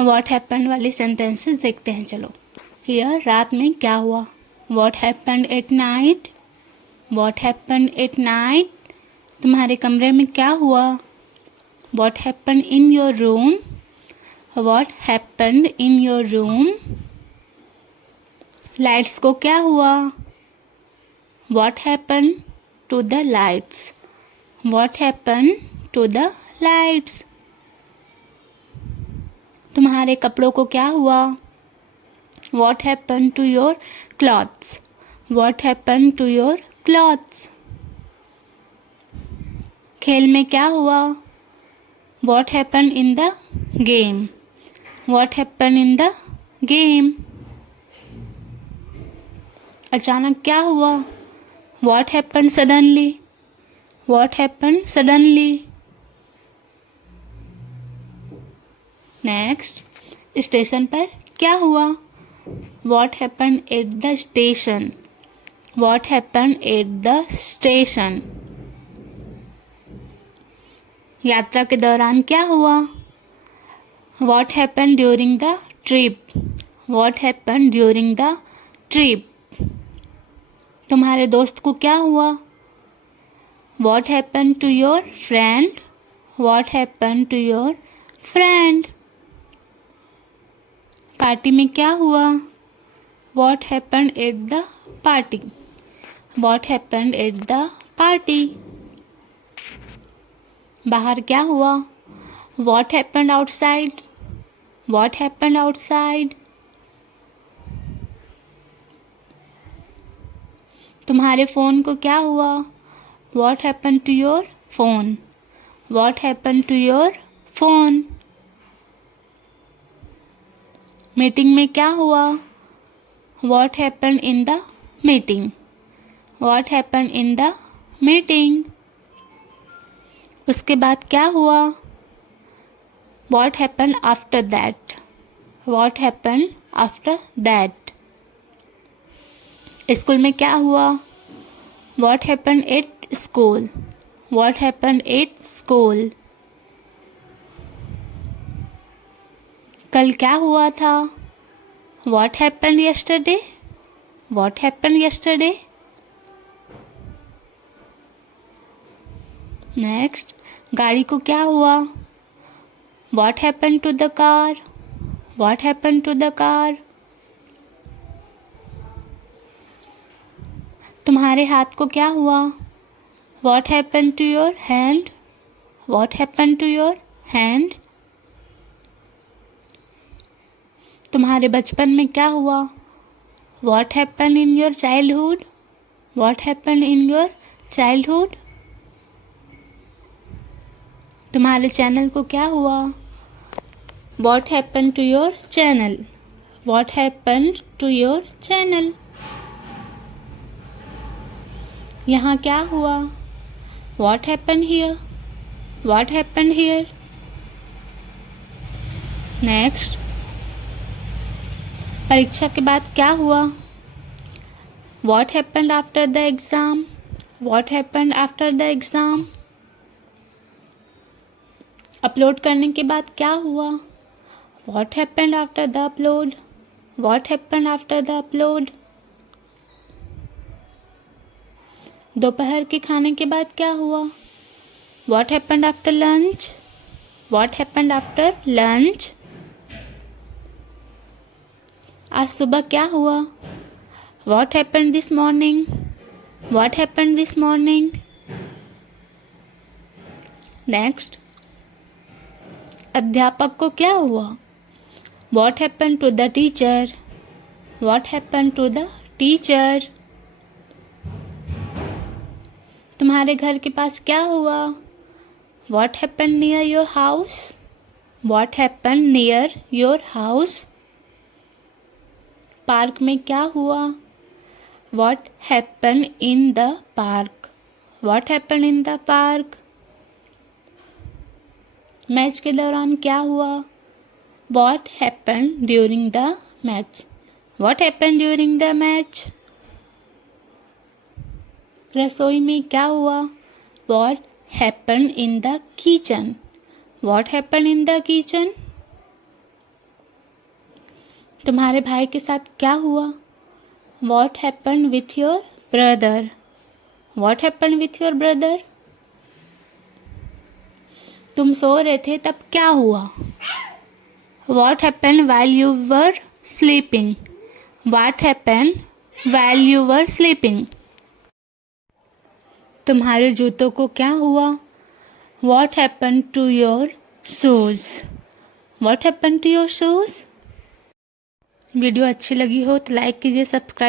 What happen वाली sentences देखते हैं। चलो, हियर रात में क्या हुआ। What happen at night. What happen at night. तुम्हारे कमरे में क्या हुआ। What happen in your room. What happen in your room. Lights को क्या हुआ। What happen to the lights. What happen to the lights. तुम्हारे कपड़ों को क्या हुआ। What happen to your clothes. What happen to your clothes. खेल में क्या हुआ। What happen in the game. What happen in the game. अचानक क्या हुआ। What happen suddenly. What happen suddenly. Next, station पर क्या हुआ। What happen at the station. What happen at the station. यात्रा के दौरान क्या हुआ। What happen during the trip. What happen during the trip. तुम्हारे दोस्त को क्या हुआ। What happen to your friend. What happen to your friend. Party में क्या हुआ। What happen at the party. What happen at the party. बाहर क्या हुआ। What happen outside. What happen outside. तुम्हारे फ़ोन को क्या हुआ। What happen to your phone. What happen to your phone. Meeting में क्या हुआ। What happen in the meeting. What happen in the meeting. उसके बाद क्या हुआ। What happen after that. What happen after that. School में क्या हुआ। What happen at school. What happen at school. कल क्या हुआ था। What happen yesterday. What happen yesterday. Next, गाड़ी को क्या हुआ। What happen to the car. What happen to the car. तुम्हारे हाथ को क्या हुआ। What happen to your hand. What happen to your hand. तुम्हारे बचपन में क्या हुआ। What happen in your childhood. What happen in your childhood. तुम्हारे चैनल को क्या हुआ। What happen to your channel. What happen to your channel. यहाँ क्या हुआ। What happen here. What happen here. Next, परीक्षा के बाद क्या हुआ। What happen after the exam. What happen after the exam. Upload करने के बाद क्या हुआ। What happen after the upload. What happen after the upload. दोपहर के खाने के बाद क्या हुआ। What happen after lunch. What happen after lunch. आज सुबह क्या हुआ। What happen this morning. What happen this morning. Next, अध्यापक को क्या हुआ। What happen to the teacher. What happen to the teacher. तुम्हारे घर के पास क्या हुआ। What happen near your house. What happen near your house. Park में क्या हुआ। What happen in the park. What happen in the park. Match के दौरान क्या हुआ। What happen during the match. What happen during the match. रसोई में क्या हुआ। What happen in the kitchen. What happen in the kitchen. तुम्हारे भाई के साथ क्या हुआ? What happen with your brother? What happen with your brother? तुम सो रहे थे तब क्या हुआ? What happen while you were sleeping? What happen while you were sleeping? तुम्हारे जूतों को क्या हुआ? What happen to your shoes? What happen to your shoes? Video अच्छी लगी हो तो लाइक कीजिए, सब्सक्राइब